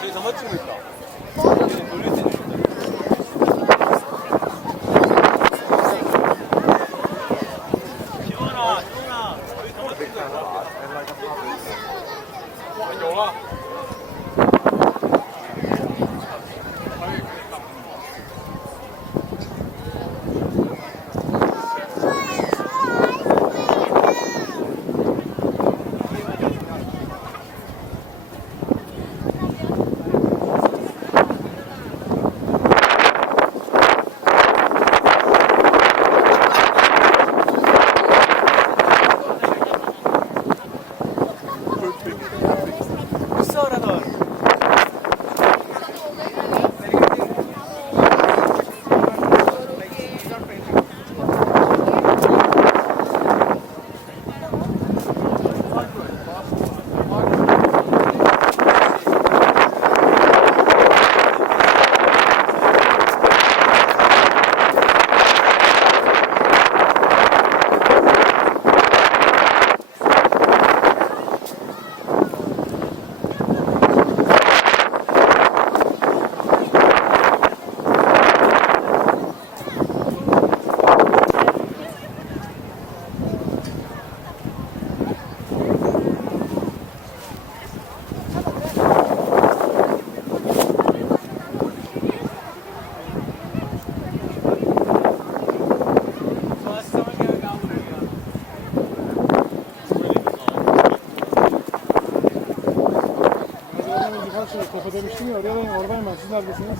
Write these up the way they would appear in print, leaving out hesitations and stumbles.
저기 정말 찍고 있다. 돌릴 수 있는. 지원아, 저기 정말 찍고 있다. 영아. Sonradan. Tepe demiştim ya, oradayım ben. Siz neredesiniz?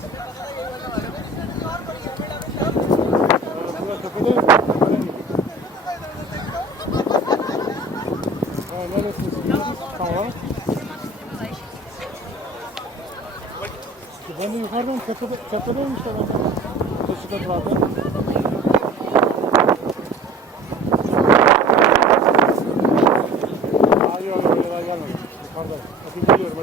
Burada tepedeyim. Neredesiniz? Tamam. Ben de yukarıdan tepedeyim işte ben. Teşekkür zaten. Yok öyle gelmedim. Yukarıdayım. Bakın geliyorum.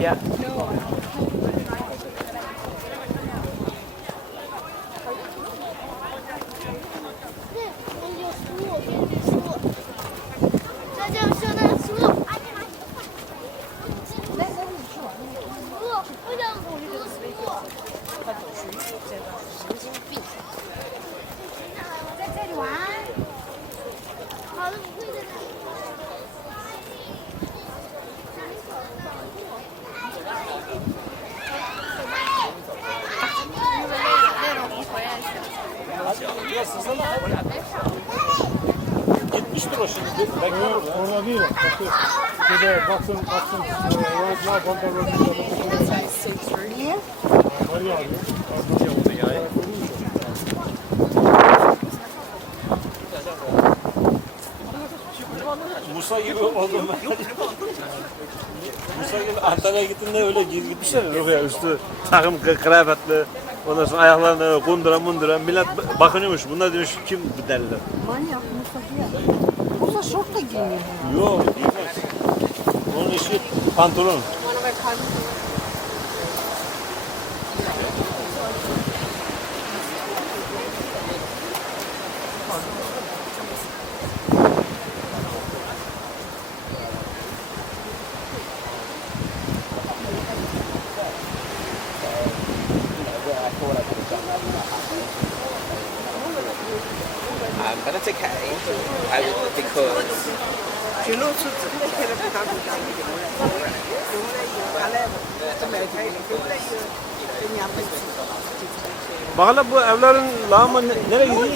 Yeah. Gitmiştir o şimdi. Bekliyor orada. Orada değil. Şurada baksın. Yolcular kontrolü. Niye? Var ya abi. Musa gibi oldum ben. Musa gibi Antalya'ya gittiğinde öyle gitmişler oraya üstü takım kıyafetli. Ondan sonra ayaklarını kundura millet bakınıyormuş. Bunlar demiş kim bu deliler? Manyak Musa ya. Musa şort da giyiniyor. Yok giymez. Onun işi pantolon. But that's okay. Because 只露出只看到不干不干的，有的有俺来这买菜的，有的有人家不吃。 Bakalım bu evlerin lağımı nereye gidiyor?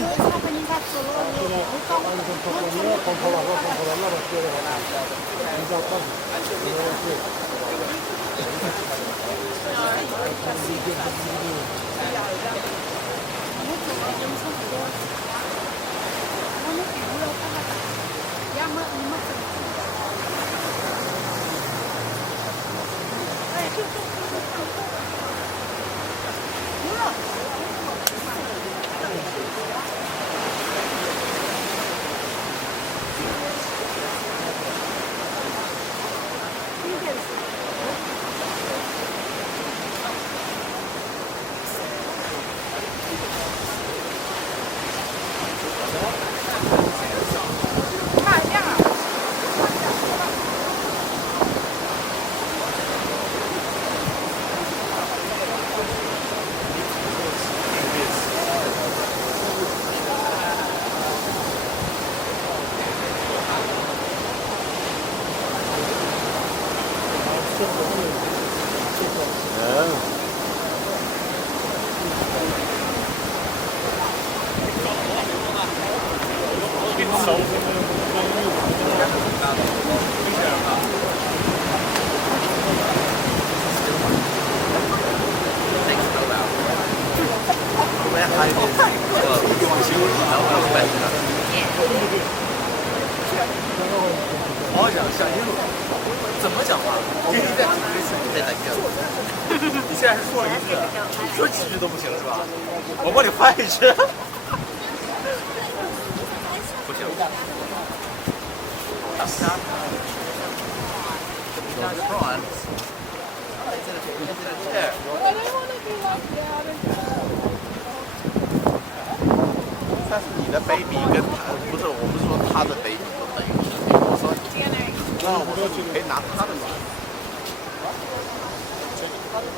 好好讲，想清楚，怎么讲话？给你再指一次，再来一遍。你现在是说了一句，说几句都不行是吧？我帮你翻一句。不行。但是你的 baby 跟他不是，我不是说他的 baby 不等于我说，那我说可以拿他的。